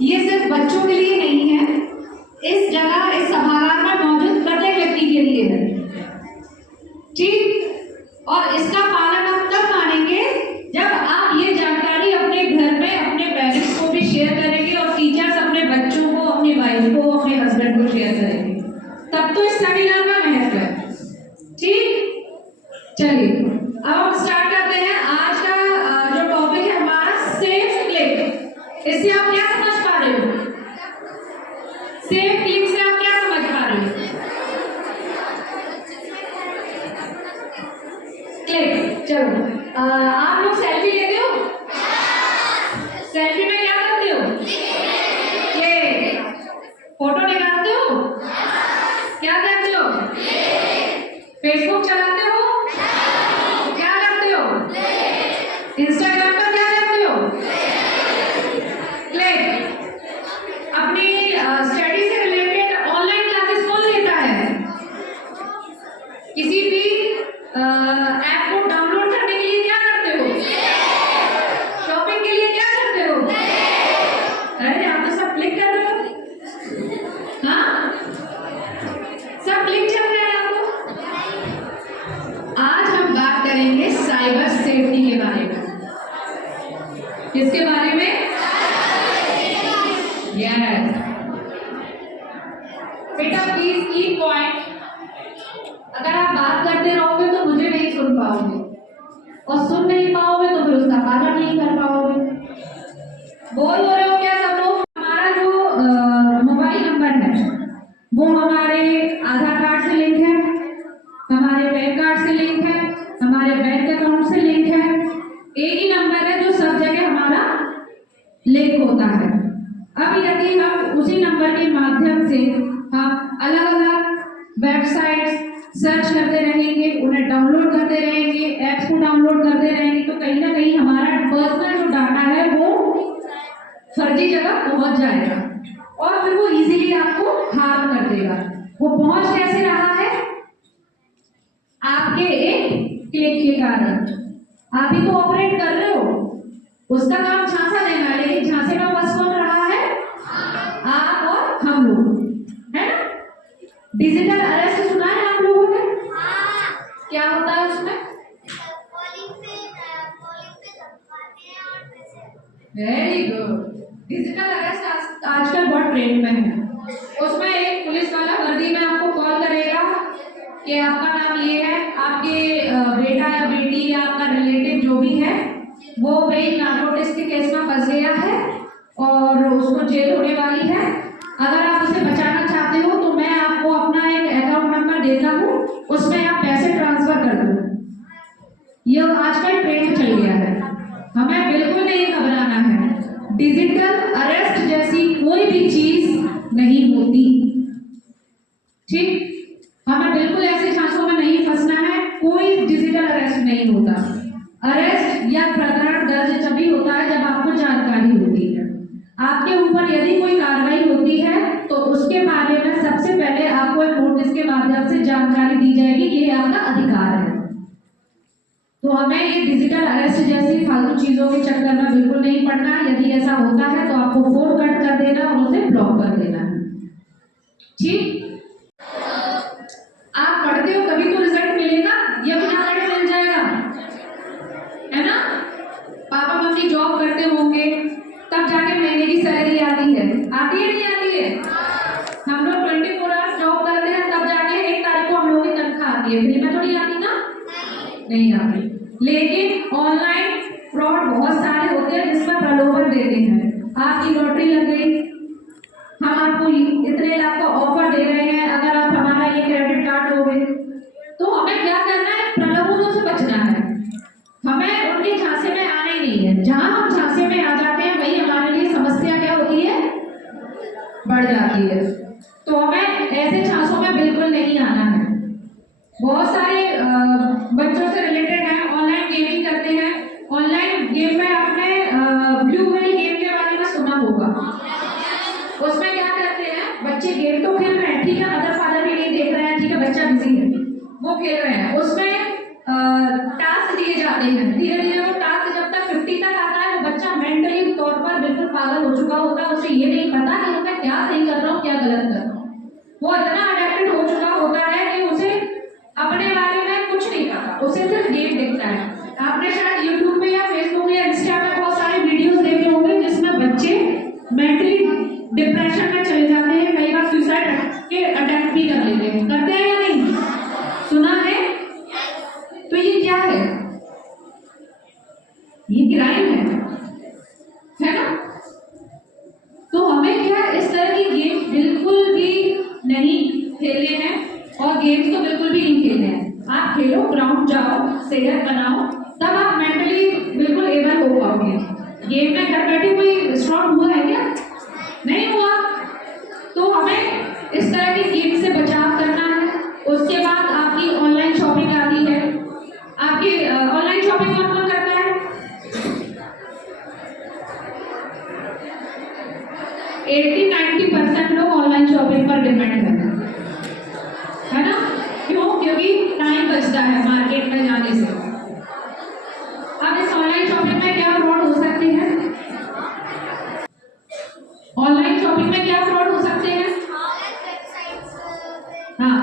ये सिर्फ बच्चों के लिए नहीं है, इस जगह इस सभागार में मौजूद प्रत्येक व्यक्ति के लिए है, ठीक। और इसका पालन आप तब मानेंगे जब आप ये जानकारी अपने घर में अपने पेरेंट्स को भी शेयर करेंगे और टीचर्स अपने बच्चों को, अपनी वाइफ को, अपने हस्बैंड को शेयर करेंगे, तब तो इस सेमिनार का महत्व है, ठीक। चलिए अब हम स्टार्ट करते हैं। आज का जो टॉपिक है हमारा सेफ क्लिक। इससे आप क्या समझ पा रहे हो? सेफ क्लिक से आप क्या समझ पा रहे हो? क्लिक। चलो आप लोग सेल्फी लेते हो? सेल्फी में क्या करते हो? क्लिक। फोटो निकालते हो? क्या करते हो? फेसबुक चलाते हो? क्या करते हो? इंस्टाग्राम पर क्या करते हो? क्लिक। अपनी स्टडी से रिलेटेड ऑनलाइन क्लासेस कौन लेता है? किसी भी ऐप को डाउनलोड करने के लिए क्या करते हो? शॉपिंग के लिए क्या करते हो? अरे आप तो सब क्लिक कर रहे हो। हाँ, सब क्लिक चल रहा है आपको। आज हम बात करेंगे साइबर सेफ्टी के बारे में। किसके बारे में? यस बेटा, प्लीज की पॉइंट। अगर आप बात करते रहोगे तो मुझे नहीं सुन पाओगे, और सुन नहीं पाओगे तो फिर उसका पालन नहीं कर पाओगे। बोल हो रहे हो क्या सब लोग? हमारा जो मोबाइल नंबर है वो हमारे आधार कार्ड से लिंक है, हमारे पैन कार्ड से लिंक है, हमारे बैंक अकाउंट से लिंक है। एक ही नंबर है जो सब जगह हमारा लिंक होता है। अब यदि हम उसी नंबर के माध्यम से हम अलग अलग वेबसाइट्स सर्च करते रहेंगे, उन्हें डाउनलोड करते रहेंगे, ऐप्स को डाउनलोड करते रहेंगे, तो कहीं ना कहीं हमारा पर्सनल जो डाटा है वो फर्जी जगह पहुंच जाएगा और फिर वो इजीली आपको हार्म कर देगा। वो पहुंच कैसे रहा है? आपके एक क्लिक के कारण। आप ही तो ऑपरेट कर रहे हो, उसका काम झांसा देना है, लेकिन झांसे में फंस कौन रहा है? आप और हम लोग, है ना। डिजिटल अरेस्ट सुना है आप लोगों ने? क्या होता है उसमें? Very good. डिजिटल अरेस्ट आजकल बहुत ट्रेंड में है। उसमें एक पुलिस वाला वर्दी में आपको कॉल करेगा कि आपका नाम ये है, आपके बेटा या बेटी या आपका रिलेटिव जो भी है वो भाई नारकोटिक्स के केस में फंस गया है और उसको जेल होने वाली है। अगर आप उसे बचाना चाहते हो तो मैं आपको अपना एक अकाउंट नंबर देता हूँ, उसमें आप पैसे ट्रांसफर कर दो। ये आजकल ट्रेंड चल गया है। हमें बिल्कुल नहीं घबराना है। डिजिटल अरेस्ट जैसी कोई भी चीज नहीं होती, ठीक। हमें बिल्कुल ऐसे झांसों में नहीं फंसना है। कोई डिजिटल अरेस्ट नहीं होता। अरेस्ट या प्रकरण दर्ज तभी होता है जब आपको जानकारी होती है। आपके ऊपर यदि कोई कार्रवाई होती है तो उसके बारे में सबसे पहले आपको एक नोटिस के माध्यम से जानकारी दी जाएगी कि ये आपका अधिकार है। तो हमें ये डिजिटल अरेस्ट जैसी फालतू चीजों के चक्कर में बिल्कुल नहीं पड़ना। यदि ऐसा होता है तो आपको फोन कट कर देना और उसे ब्लॉक कर देना है, ठीक। आप पढ़ते हो तभी तो रिजल्ट मिलेगा, या बिना पढ़े मिल जाएगा, है ना। पापा मम्मी जॉब करते होंगे तब जाके महीने की सैलरी आती है, आती है नहीं आती है? हम लोग 24 आवर्स जॉब करते हैं तब जाके 1 तारीख को हम लोगों की तनख्वाह आती है। फ्री में थोड़ी आती ना, नहीं आती। लेकिन ऑनलाइन फ्रॉड बहुत सारे होते हैं जिसमें प्रलोभन देते हैं। आपकी लॉटरी लग गई, हम आपको इतने लाख का ऑफर दे रहे हैं अगर आप हमारा ये क्रेडिट कार्ड लोगे। तो हमें क्या करना है? प्रलोभनों से बचना है। हमें उनके झांसे में आना ही नहीं है। जहां हम झांसे में आ जाते हैं वही हमारे लिए समस्या क्या होती है? बढ़ जाती है। तो हमें ऐसे झांसों में बिल्कुल नहीं आना है। बहुत सारे बच्चों से रिलेटेड है, ऑनलाइन गेमिंग करते हैं। ऑनलाइन गेम में आपने ब्लू व्हेल गेम के बारे में सुना होगा। उसमें क्या करते हैं बच्चे? गेम तो खेल रहे हैं, ठीक है, मदर फादर भी नहीं देख रहे हैं, ठीक है, बच्चा बिजी है, वो खेल रहे हैं। उसमें टास्क दिए जाते हैं। धीरे धीरे वो टास्क जब तक 50 तक आता है वो बच्चा मेंटली तौर पर बिल्कुल पागल हो चुका होता है। उसे ये वो इतना अडेप्टेड हो चुका होता है कि उसे अपने बारे में कुछ नहीं पता, उसे सिर्फ गेम दिखता है। आपने शायद यूट्यूब पे या फेसबुक या इंस्टा पे बहुत सारे वीडियोस देखे होंगे जिसमें बच्चे मेंटली डिप्रेशन में चले जाते हैं, कई बार सुसाइड के अटैम्प्ट भी कर लेते हैं। करते हैं या नहीं? सुना है? तो ये क्या है? ये क्राइम है ना? तो हमें क्या इस तरह की गेम बिल्कुल भी नहीं खेलने हैं, और गेम्स तो बिल्कुल भी नहीं खेलने हैं। आप खेलो, ग्राउंड जाओ, सेहत बनाओ, तब आप मेंटली बिल्कुल एबल हो पाओगे। गेम में घर बैठे कोई स्ट्रॉन्ग हुआ है क्या? नहीं हुआ। तो हमें इस तरह की गेम से बचाव करना है। उसके बाद आपकी ऑनलाइन शॉपिंग आती है। आपकी ऑनलाइन शॉपिंग कौन कौन करता है? 80-90% लोग ऑनलाइन शॉपिंग पर डिपेंड है ना? क्यों? क्योंकि टाइम बचता है मार्केट में जाने से। अब इस ऑनलाइन शॉपिंग में क्या फ्रॉड हो सकते हैं? ऑनलाइन शॉपिंग में क्या फ्रॉड हो सकते हैं? हाँ,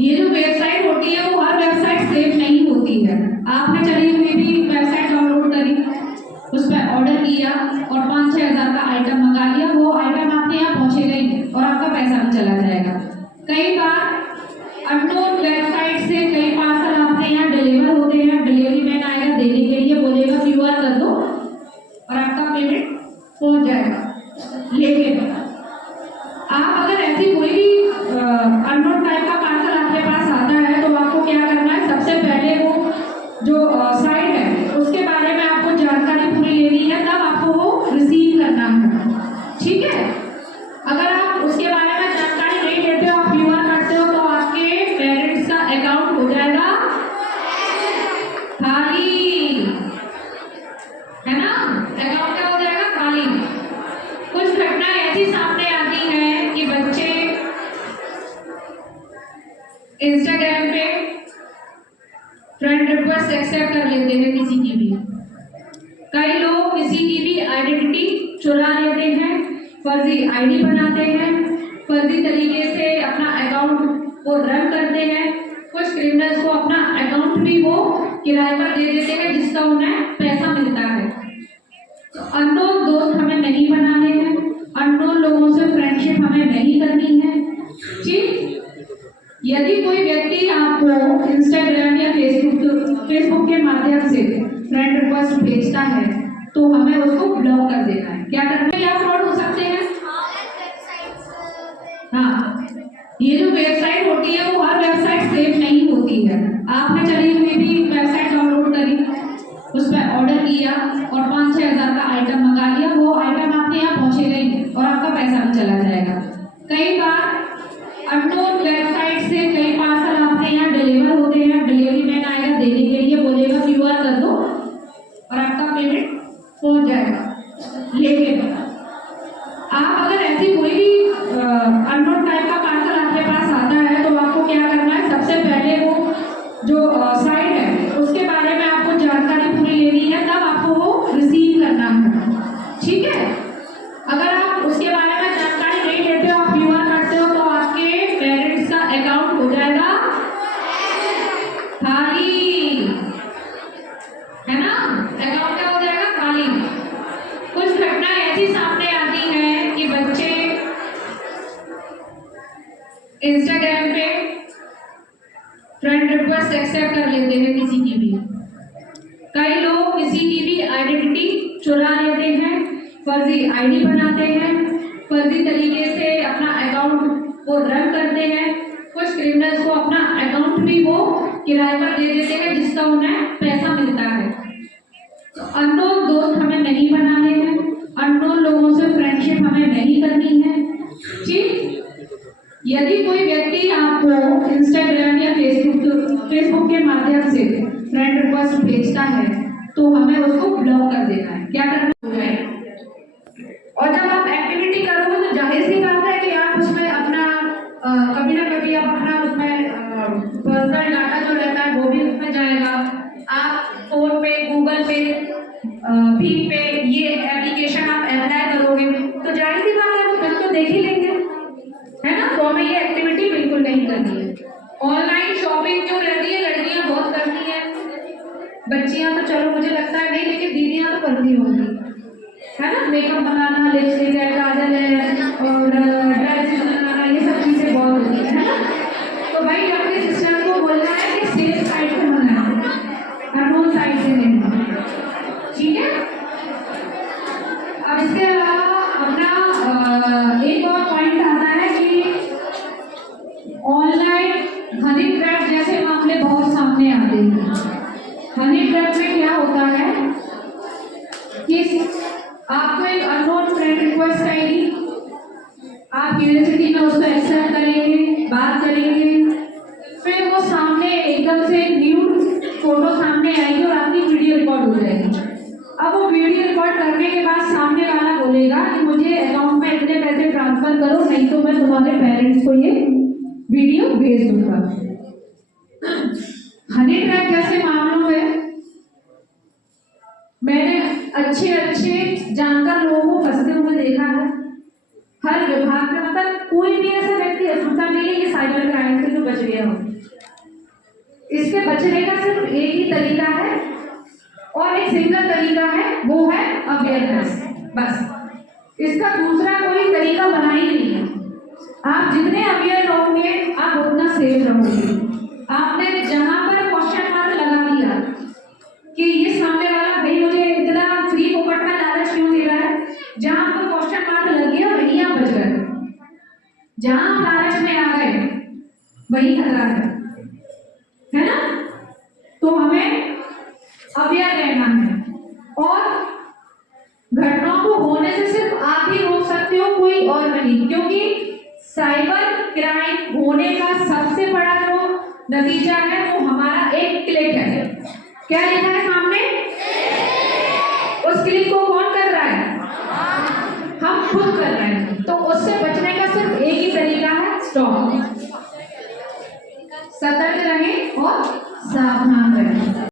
ये जो वेबसाइट होती है वो हर वेबसाइट सेफ नहीं होती है। आपने चली हुई भी वेबसाइट डाउनलोड करी, उस पर ऑर्डर किया और 5-6 हज़ार का आइटम मंगा लिया, वो आइटम आपके यहाँ पहुंचेगा ही नहीं और आपका पैसा भी चला जाएगा। कई बार अननोन वेबसाइट से कई पार्सल आपके यहाँ डिलीवर होते हैं, डिलीवरी मैन आएगा देने के लिए, बोलेगा QR कर दो और आपका पेमेंट पहुंच जाएगा। लेकिन आप अगर ऐसी कोई भी अननोन टाइप का पार्सल आपके पास आता है तो आपको क्या करना है? सबसे पहले वो जो साइट है उसके बारे में आपको जानकारी पूरी लेनी है, तब आपको वो रिसीव करना है। ठीक है? अगर आप उसके बारे में जानकारी नहीं लेते हो, आप QR करते हो, तो आपके पेरेंट्स का अकाउंट हो जाएगा खाली, है ना? अकाउंट क्या हो जाएगा? खाली। कुछ घटना ऐसी सामने आती है कि बच्चे इंस्टाग्राम पे फ्रेंड रिक्वेस्ट एक्सेप्ट कर लेते हैं किसी की भी। कई लोग किसी की भी आइडेंटिटी चुरा लेते हैं, फर्जी आईडी बनाते हैं, फर्जी तरीके से अपना अकाउंट को रन करते हैं। कुछ क्रिमिनल्स को अपना अकाउंट भी वो किराए पर दे देते हैं जिसका उन्हें पैसा मिलता है। तो अननोन दोस्त हमें नहीं बनाने हैं, अननोन लोगों से फ्रेंडशिप हमें नहीं करनी है। ठीक? यदि कोई व्यक्ति आपको इंस्टाग्राम या फेसबुक के माध्यम से फ्रेंड रिक्वेस्ट भेजता है तो हमें उसको ब्लॉक कर देना है। क्या करना है? क्या फ्रॉड हो सकते हैं? हाँ, ये जो वेबसाइट होती है वो हर वेबसाइट सेफ नहीं होती है। आपने चली हुई भी वेबसाइट डाउनलोड करी, उस पर ऑर्डर किया और 5-6 हज़ार का आइटम मंगा लिया, वो आइटम आपके यहाँ पहुंचेगा ही नहीं और आपका पैसा भी चला जाएगा। कई बार अननोन वेबसाइट से कई पार्सल आपके यहाँ डिलीवर होते हैं, डिलीवरी मैन आएगा देने के लिए, बोलेगा QR कर दो और आपका पेमेंट पहुंच जाएगा। लेकिन आप अगर ऐसी कोई भी अननोन टाइप का पार्सल आपके पास आता है तो आपको क्या करना है? सबसे पहले वो जो साइट है उसके बारे में आपको जानकारी पूरी लेनी है, तब आपको वो रिसीव करना है। ठीक है? अगर आप उसके बारे में जानकारी नहीं लेते हो, आप QR करते हो, तो आपके पेरेंट्स का अकाउंट हो जाएगा खाली, है ना? अकाउंट क्या हो जाएगा? खाली। कुछ घटना ऐसी सामने आती है कि बच्चे इंस्टाग्राम पे फ्रेंड रिक्वेस्ट एक्सेप्ट कर लेते हैं किसी की भी। कई लोग किसी की भी आइडेंटिटी चुरा लेते हैं, फर्जी आईडी बनाते हैं, फर्जी तरीके से अपना अकाउंट को रन करते हैं। कुछ क्रिमिनल्स को अपना अकाउंट भी वो किराए पर दे देते हैं जिसका उन्हें पैसा मिलता है। तो अननोन दोस्त हमें नहीं बनाने हैं, अननोन लोगों से फ्रेंडशिप हमें नहीं करनी है। ठीक? यदि कोई व्यक्ति आपको इंस्टाग्राम या फेसबुक के माध्यम से फ्रेंड रिक्वेस्ट भेजता है तो हमें उसको ब्लॉक कर देना है। क्या करना है? और जब आप एक्टिविटी करोगे तो जाहिर सी बात है कि आप उसमें अपना कभी ना कभी आप अपना उसमें पर्सनल डाटा जो रहता है वो भी उसमें जाएगा। आप फोन पे, गूगल पे, भीम पे ये एप्लीकेशन आप अप्लाई करोगे तो जाहिर सी बात है वो बिल तो देख ही लेंगे, है ना? तो तो हमें ये एक्टिविटी बिल्कुल नहीं करनी है। ऑनलाइन शॉपिंग जो रहती है लड़कियां बहुत करती हैं, बच्चियां तो चलो मुझे लगता है नहीं, लेकिन दीदियां तो करती होंगी, है ना। मेकअप बनाना, लिपस्टिक है, काजल है और ड्रेसेस बनाना, ये सब चीजें बहुत होती है ना। तो भाई अपने सिस्टर को बोलना है कि सेफ साइड से बनाना, अननोन साइड से नहीं, ठीक है। अब इसके अलावा अपना एक और पॉइंट आता है कि ऑनलाइन हनी ट्रैप जैसे मामले बहुत सामने आते हैं। हनी ट्रैप में क्या होता है कि आपको एक अननोन फ्रेंड रिक्वेस्ट आएगी, आप यूनिवर्सिटी में उसको एक्सेप्ट करेंगे, बात करेंगे, फिर वो सामने एकदम से न्यूड फोटो सामने आएगी और आपकी वीडियो रिकॉर्ड हो जाएगी। अब वो वीडियो रिकॉर्ड करने के बाद सामने वाला बोलेगा कि मुझे अकाउंट में इतने पैसे ट्रांसफर करो, नहीं तो मैं तुम्हारे पेरेंट्स को ये वीडियो भेज दूंगा। हनी ट्रैप जैसे मामलों में मैंने अच्छे अच्छे जानकार लोगों को फंसते हुए देखा है। हर विभाग में मतलब कोई भी ऐसा व्यक्ति ऐसा नहीं है कि साइबर क्राइम से जो बच गया हो। इसके बचने का सिर्फ एक ही तरीका है और एक सिंगल तरीका है, वो है अवेयरनेस, बस। इसका दूसरा कोई तरीका बना ही नहीं है। आप जितने अवेयर रहोगे आप उतना सेफ रहोगे। आपने जहां पर क्वेश्चन मार्क लगा दिया कि ये सामने वाला भाई मुझे इतना फ्री फोकट में लालच क्यों दे रहा है, जहां पर क्वेश्चन मार्क लग गया वहीं आप बच गए। जहां आप लालच में आ गए वही खतरा है ना। तो हमें अवेयर रहना है और घटनाओं को होने से सिर्फ आप ही रोक सकते हो, कोई और नहीं। क्योंकि साइबर क्राइम होने का सबसे बड़ा जो नतीजा है वो हमारा एक क्लिक है। क्या लिखा है सामने? उस क्लिक को कौन कर रहा है? हम खुद कर रहे हैं। तो उससे बचने का सिर्फ एक ही तरीका है, स्टॉप। सतर्क रहें और सावधान रहें।